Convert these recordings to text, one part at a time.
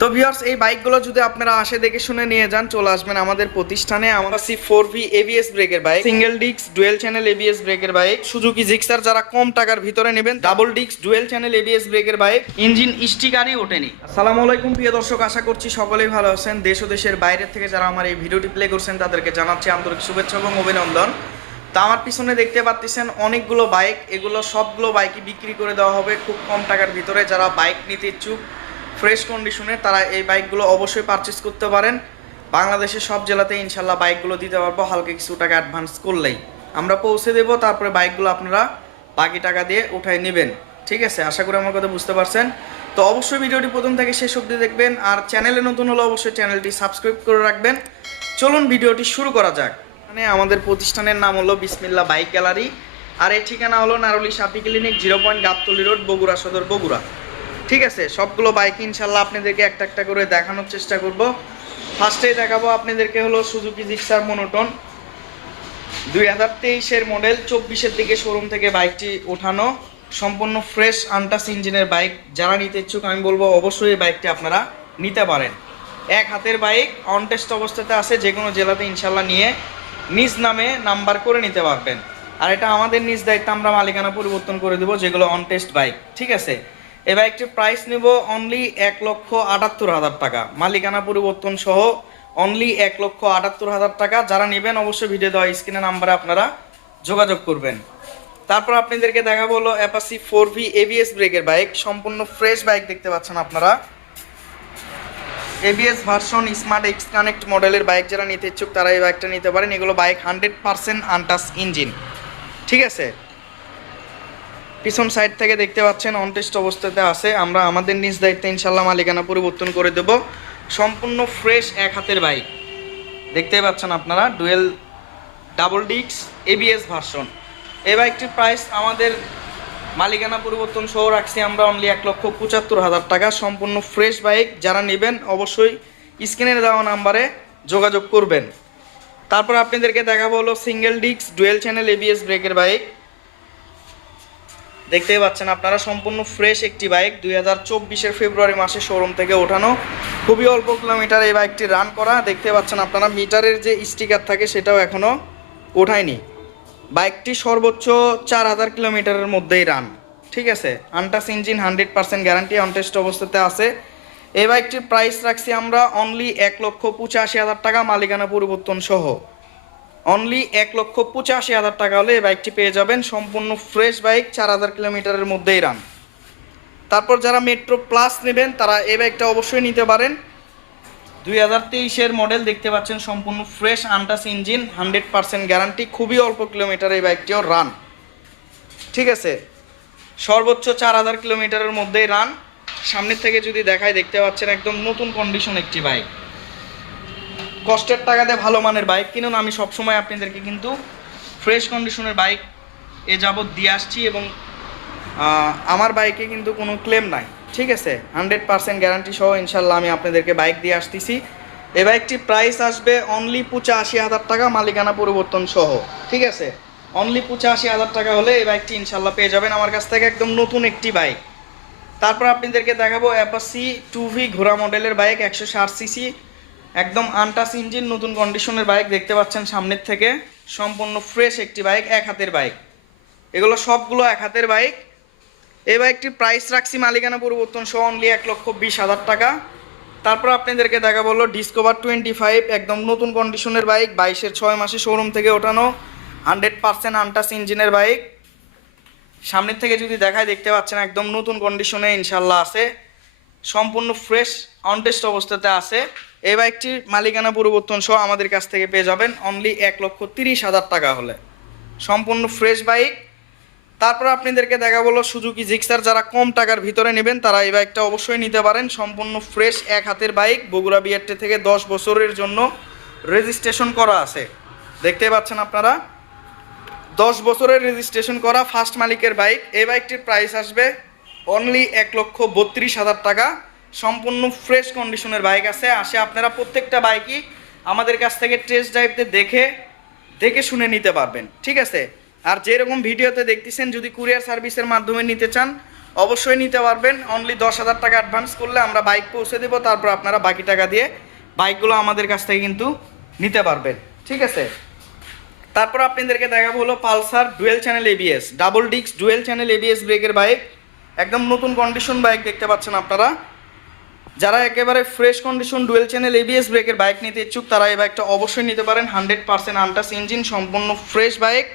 তো ভিউয়ার্স এই বাইকগুলো যদি আপনারা আসে দেখে শুনে নিয়ে যান, চলে আসবেন আমাদের প্রতিষ্ঠানে। আমরা সি ফোর ভি এবিএস ব্রেকের bike single disc dual channel ABS ব্রেকের বাইক সুজুকি জিক্সার যারা কম টাকার ভিতরে নেবেন double disc dual channel ABS ব্রেকের বাইক ইঞ্জিন স্টিকারই ওঠেনি। আসসালামু আলাইকুম, প্রিয় দর্শক, আশা করছি সকলেই ভালো আছেন। দেশ ও দেশের বাইরের থেকে যারা আমার এই ভিডিওটি প্লে করছেন, তাদেরকে জানাচ্ছি আন্তরিক শুভেচ্ছা এবং অভিনন্দন। তা আমার পিছনে দেখতে পাচ্ছেন অনেকগুলো বাইক এগুলো সবগুলো বাইকই বিক্রি করে দেওয়া হবে খুব কম টাকার ভিতরে। যারা বাইক নিতে ইচ্ছুক ফ্রেশ কন্ডিশনে তারা এই বাইকগুলো অবশ্যই পারচেস করতে পারেন। বাংলাদেশের সব জেলাতে ইনশাল্লাহ বাইকগুলো দিতে পারব, হালকা কিছু টাকা অ্যাডভান্স করলেই। আমরা পৌঁছে দেবো, তারপরে বাইকগুলো আপনারা বাকি টাকা দিয়ে উঠাই নেবেন। ঠিক আছে? আশা করি আমার কথা বুঝতে পারছেন। তো অবশ্যই ভিডিওটি প্রথম থেকে শেষ অবধি দেখবেন, আর চ্যানেলে নতুন হলে অবশ্যই চ্যানেলটি সাবস্ক্রাইব করে রাখবেন। চলুন ভিডিওটি শুরু করা যাক। মানে আমাদের প্রতিষ্ঠানের নাম হলো বিসমিল্লা বাইক গ্যালারি, আর এর ঠিকানা হলো নারুলি সাপি clinic, zero point Gabtali road, Bogura Sadar, Bogura. ঠিক আছে, সবগুলো বাইক ইনশাল্লাহ আপনাদেরকে একটা একটা করে দেখানোর চেষ্টা করব। ফার্স্টেই দেখাবো আপনাদেরকে হলো সুজুকি জিক্সার মনোটন দুই হাজার তেইশের মডেল চব্বিশের দিকে শোরুম থেকে বাইকটি ওঠানো। সম্পূর্ণ ফ্রেশ আনটাস ইঞ্জিনের বাইক যারা নিতে ইচ্ছুক, আমি বলব অবশ্যই এই বাইকটি আপনারা নিতে পারেন। এক হাতের বাইক অনটেস্ট অবস্থাতে আছে যে কোনো জেলাতে ইনশাল্লাহ নিয়ে নিজ নামে নাম্বার করে নিতে পারবেন। আর এটা আমাদের নিজ দায়িত্ব আমরা মালিকানা পরিবর্তন করে দেবো, যেগুলো অন টেস্ট বাইক ঠিক আছে? এই বাইকটির প্রাইস নেব অনলি এক লক্ষ আটাত্তর হাজার টাকা। মালিকানা পরিবর্তন সহ অনলি এক লক্ষ আটাত্তর হাজার টাকা। যারা নেবেন অবশ্যই ভিডিও দেওয়া স্ক্রিনের নাম্বারে আপনারা যোগাযোগ করবেন। তারপর আপনাদেরকে দেখাবো হলো অ্যাপাসি ফোর ভি এবিএস ব্রেকের বাইক সম্পূর্ণ ফ্রেশ বাইক দেখতে পাচ্ছেন আপনারা। ABS version smart X connect মডেলের বাইক যারা নিতে ইচ্ছুক, তারা এই বাইকটা নিতে পারেন। এগুলো bike hundred percent untouched engine ঠিক আছে? পিছন সাইড থেকে দেখতে পাচ্ছেন অনটেস্ট অবস্থাতে আছে। আমরা আমাদের নিজ দায়িত্বে ইনশাল্লাহ মালিকানা পরিবর্তন করে দেব। সম্পূর্ণ ফ্রেশ এক হাতের বাইক দেখতেই পাচ্ছেন আপনারা ডুয়েল ডাবল ডিক্স এবিএস ভার্সন এই বাইকটির প্রাইস আমাদের মালিকানা পরিবর্তন সহ রাখছি আমরা অনলি এক লক্ষ পঁচাত্তর হাজার টাকা। সম্পূর্ণ ফ্রেশ বাইক যারা নেবেন অবশ্যই স্ক্রিনে দেওয়া নাম্বারে যোগাযোগ করবেন। তারপর আপনাদেরকে দেখাবো হলো সিঙ্গেল ডিক্স ডুয়েল চ্যানেল এবিএস ব্রেকের বাইক দেখতেই পাচ্ছেন আপনারা, সম্পূর্ণ ফ্রেশ একটি বাইক দুই হাজার চব্বিশের ফেব্রুয়ারি মাসে শোরুম থেকে ওঠানো। খুবই অল্প কিলোমিটার এই বাইকটি রান করা। দেখতে পাচ্ছেন আপনারা মিটারের যে স্টিকার থাকে সেটাও এখনও ওঠায়নি। বাইকটি সর্বোচ্চ চার হাজার কিলোমিটারের মধ্যেই রান ঠিক আছে? Untouched engine hundred percent guarantee on test অবস্থাতে আছে। এই বাইকটির প্রাইস রাখছি আমরা অনলি এক লক্ষ পঁচাশি হাজার টাকা, মালিকানা পরিবর্তন সহ। অনলি এক লক্ষ পঁচাশি হাজার টাকা হলে এই বাইকটি পেয়ে যাবেন। সম্পূর্ণ ফ্রেশ বাইক চার হাজার কিলোমিটারের মধ্যেই রান তারপর যারা মেট্রো প্লাস নেবেন, তারা এই বাইকটা অবশ্যই নিতে পারেন। দুই হাজার তেইশের মডেল দেখতে পাচ্ছেন, সম্পূর্ণ fresh untouched engine hundred percent guarantee খুবই অল্প কিলোমিটার এই বাইকটিও রান ঠিক আছে? সর্বোচ্চ চার হাজার কিলোমিটারের মধ্যেই রান সামনের থেকে যদি দেখায় দেখতে পাচ্ছেন একদম নতুন কন্ডিশন একটি বাইক কষ্টের টাকাতে ভালো মানের বাইক কিনুন। আমি সবসময় আপনাদেরকে কিন্তু ফ্রেশ কন্ডিশনের বাইক এ যাবৎ দিয়ে আসছি এবং আমার বাইকে কিন্তু কোনো ক্লেম নাই। ঠিক আছে? হান্ড্রেড পার্সেন্ট গ্যারান্টি সহ ইনশাল্লাহ আমি আপনাদেরকে বাইক দিয়ে আসতেছি। এ বাইকটির প্রাইস আসবে অনলি পঁচাশি হাজার টাকা, মালিকানা পরিবর্তন সহ। ঠিক আছে? অনলি পঁচাশি হাজার টাকা হলে এই বাইকটি ইনশাল্লাহ পেয়ে যাবেন আমার কাছ থেকে একদম নতুন একটি বাইক তারপর আপনাদেরকে দেখাবো অ্যাপাসি টু ভি ঘোড়া মডেলের বাইক একশো ষাট সিসি একদম আনটাস ইঞ্জিন, নতুন কন্ডিশনের বাইক দেখতে পাচ্ছেন সামনের থেকে। সম্পূর্ণ ফ্রেশ একটি বাইক এক হাতের বাইক এগুলো সবগুলো এক হাতের বাইক এই বাইকটির প্রাইস রাখছি মালিকানা পরিবর্তন সহ অনলি এক লক্ষ বিশ হাজার টাকা। তারপর আপনাদেরকে দেখা বলল ডিসকভার টোয়েন্টি ফাইভ একদম নতুন কন্ডিশনের বাইক বাইশের ছয় মাসে শোরুম থেকে ওঠানো হান্ড্রেড পার্সেন্ট আনটাস ইঞ্জিনের বাইক সামনের থেকে যদি দেখায়, দেখতে পাচ্ছেন একদম নতুন কন্ডিশনে ইনশাল্লাহ আছে। সম্পূর্ণ ফ্রেশ অনটেস্ট অবস্থাতে আছে। এই বাইকটির মালিকানা পরিবর্তন সহ আমাদের কাছ থেকে পেয়ে যাবেন অনলি এক লক্ষ তিরিশ হাজার টাকা হলে। সম্পূর্ণ ফ্রেশ বাইক। তারপর আপনাদেরকে দেখা বলো সুজুকি জিক্সার। যারা কম টাকার ভিতরে নেবেন, তারা এই বাইকটা অবশ্যই নিতে পারেন। সম্পূর্ণ ফ্রেশ এক হাতের বাইক। বগুড়া বিআরটি থেকে দশ বছরের জন্য রেজিস্ট্রেশন করা আছে। দেখতে পাচ্ছেন আপনারা? দশ বছরের রেজিস্ট্রেশন করা ফার্স্ট মালিকের বাইক। এই বাইকটির প্রাইস আসবে অনলি এক লক্ষ বত্রিশ হাজার টাকা। সম্পূর্ণ ফ্রেশ কন্ডিশনের বাইক আছে। আসে আপনারা প্রত্যেকটা বাইকই আমাদের কাছ থেকে টেস্ট ড্রাইভতে দেখে দেখে শুনে নিতে পারবেন। ঠিক আছে? আর যেরকম ভিডিওতে দেখতেছেন, যদি কুরিয়ার সার্ভিসের মাধ্যমে নিতে চান, অবশ্যই নিতে পারবেন। অনলি দশ হাজার টাকা অ্যাডভান্স করলে আমরা বাইক পৌঁছে দেবো। তারপর আপনারা বাকি টাকা দিয়ে বাইকগুলো আমাদের কাছ থেকে কিন্তু নিতে পারবেন। ঠিক আছে? তারপর আপনাদেরকে দেখাবো হলো Pulsar dual channel ABS double ডিক্স ডুয়েল চ্যানেল এবিএস ব্রেকের বাইক একদম নতুন কন্ডিশন বাইক দেখতে পাচ্ছেন আপনারা। যারা একেবারে fresh condition dual channel ABS ব্রেকের বাইক নিতে ইচ্ছুক, তারা এই বাইকটা অবশ্যই নিতে পারেন। হান্ড্রেড পার্সেন্ট আনটাস ইঞ্জিন সম্পূর্ণ ফ্রেশ বাইক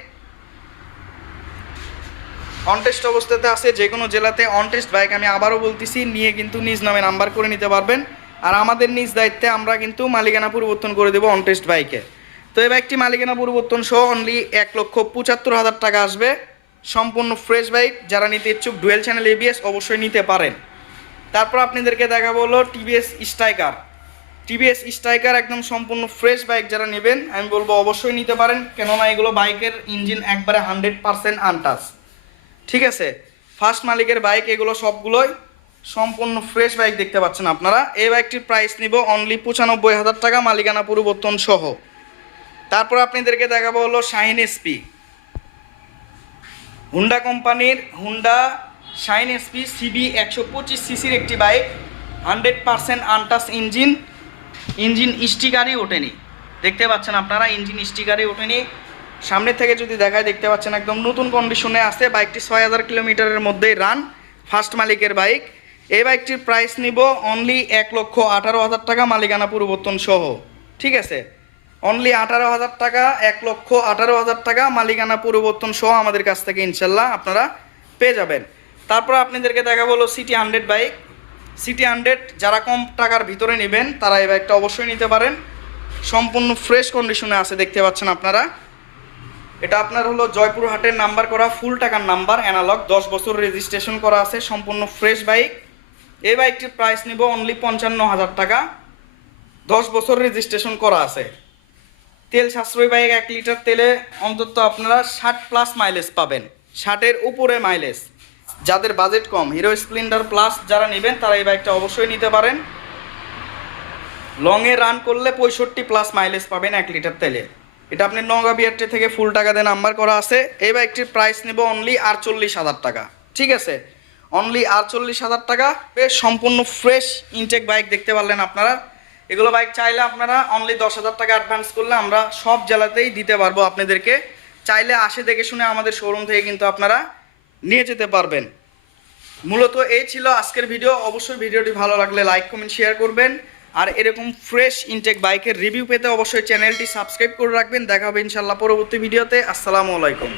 অনটেস্ট অবস্থাতে আছে যে কোনো জেলাতে অনটেস্ট বাইক আমি আবারও বলতেছি, নিয়ে কিন্তু নিজ নামে নাম্বার করে নিতে পারবেন। আর আমাদের নিজ দায়িত্বে আমরা কিন্তু মালিকানা পরিবর্তন করে দেবো অনটেস্ট বাইকে তো এই বাইকটি মালিকানা পরিবর্তন সহ অনলি এক লক্ষ পঁচাত্তর হাজার টাকা আসবে। সম্পূর্ণ ফ্রেশ বাইক যারা নিতে ইচ্ছুক ডুয়েল চ্যানেল এবিএস অবশ্যই নিতে পারেন। তারপর আপনাদেরকে দেখাবো হলো টিভিএস স্ট্রাইকার টিভিএস স্ট্রাইকার একদম সম্পূর্ণ ফ্রেশ বাইক যারা নেবেন, আমি বলব অবশ্যই নিতে পারেন, কেননা এগুলো বাইকের ইঞ্জিন একবারে হান্ড্রেড পার্সেন্ট আনটাচ ঠিক আছে? ফার্স্ট মালিকের বাইক এগুলো সবগুলোই সম্পূর্ণ ফ্রেশ বাইক দেখতে পাচ্ছেন আপনারা। এই বাইকটির প্রাইস নিব অনলি পঁচানব্বই হাজার টাকা, মালিকানা পরিবর্তন সহ। তারপর আপনাদেরকে দেখাবো হলো শাইন এসপি হুন্ডা কোম্পানির হুন্ডা শাইন এসপি সিবি একশো পঁচিশ সিসির একটি bike hundred percent untouched engine engine স্টিকারই ওঠেনি। দেখতে পাচ্ছেন আপনারা ইঞ্জিন স্টিকারই ওঠেনি। সামনে থেকে যদি দেখায়, দেখতে পাচ্ছেন একদম নতুন কন্ডিশনে আছে। বাইকটি ছয় হাজার কিলোমিটারের মধ্যেই রান ফার্স্ট মালিকের বাইক এই বাইকটির প্রাইস নিব অনলি এক লক্ষ আঠারো হাজার টাকা মালিকানা পরিবর্তন সহ। ঠিক আছে? অনলি আঠারো হাজার টাকা, এক লক্ষ আঠারো হাজার টাকা মালিকানা পরিবর্তন সহ আমাদের কাছ থেকে ইনশাল্লাহ আপনারা পেয়ে যাবেন। তারপর আপনাদেরকে দেখা বলো CT hundred bike CT hundred যারা কম টাকার ভিতরে নেবেন, তারা এই বাইকটা অবশ্যই নিতে পারেন। সম্পূর্ণ ফ্রেশ কন্ডিশনে আছে, দেখতে পাচ্ছেন আপনারা। এটা আপনার হলো জয়পুর হাটের নাম্বার করা ফুল টাকার নাম্বার অ্যানালগ দশ বছর রেজিস্ট্রেশন করা আছে, সম্পূর্ণ ফ্রেশ বাইক এই বাইকটির প্রাইস নিব অনলি পঞ্চান্ন হাজার টাকা। দশ বছর রেজিস্ট্রেশন করা আছে। তেল সাশ্রয়ী বাইক এক লিটার তেলে অন্তত আপনারা ষাট প্লাস মাইলেজ পাবেন। ষাটের উপরে মাইলেজ যাদের বাজেট কম হিরো স্প্লেন্ডার প্লাস যারা নেবেন, তারা এই বাইকটা অবশ্যই নিতে পারেন। লংয়ে রান করলে পঁয়ষট্টি প্লাস মাইলেজ পাবেন এক লিটার তেলে। এটা আপনি নগা বিআরটি থেকে ফুল টাকা দিয়ে নাম্বার করা আছে। এই বাইকটির প্রাইস নেব অনলি আটচল্লিশ হাজার টাকা। ঠিক আছে? অনলি আটচল্লিশ হাজার টাকা। বেশ, সম্পূর্ণ ফ্রেশ ইনটেক বাইক দেখতে পারলেন আপনারা। এগুলো বাইক চাইলে আপনারা অনলি দশ হাজার টাকা অ্যাডভান্স করলে আমরা সব জেলাতেই দিতে পারব আপনাদেরকে। চাইলে আসে দেখে শুনে আমাদের শোরুম থেকে কিন্তু আপনারা নিয়ে যেতে পারবেন। মূলত এই ছিল আজকের ভিডিও অবশ্যই ভিডিওটি ভালো লাগলে লাইক কমেন্ট শেয়ার করবেন। আর এরকম ফ্রেশ ইনটেক বাইকের রিভিউ পেতে অবশ্যই চ্যানেলটি সাবস্ক্রাইব করে রাখবেন। দেখা হবে ইনশাল্লাহ পরবর্তী ভিডিওতে আসসালামু আলাইকুম।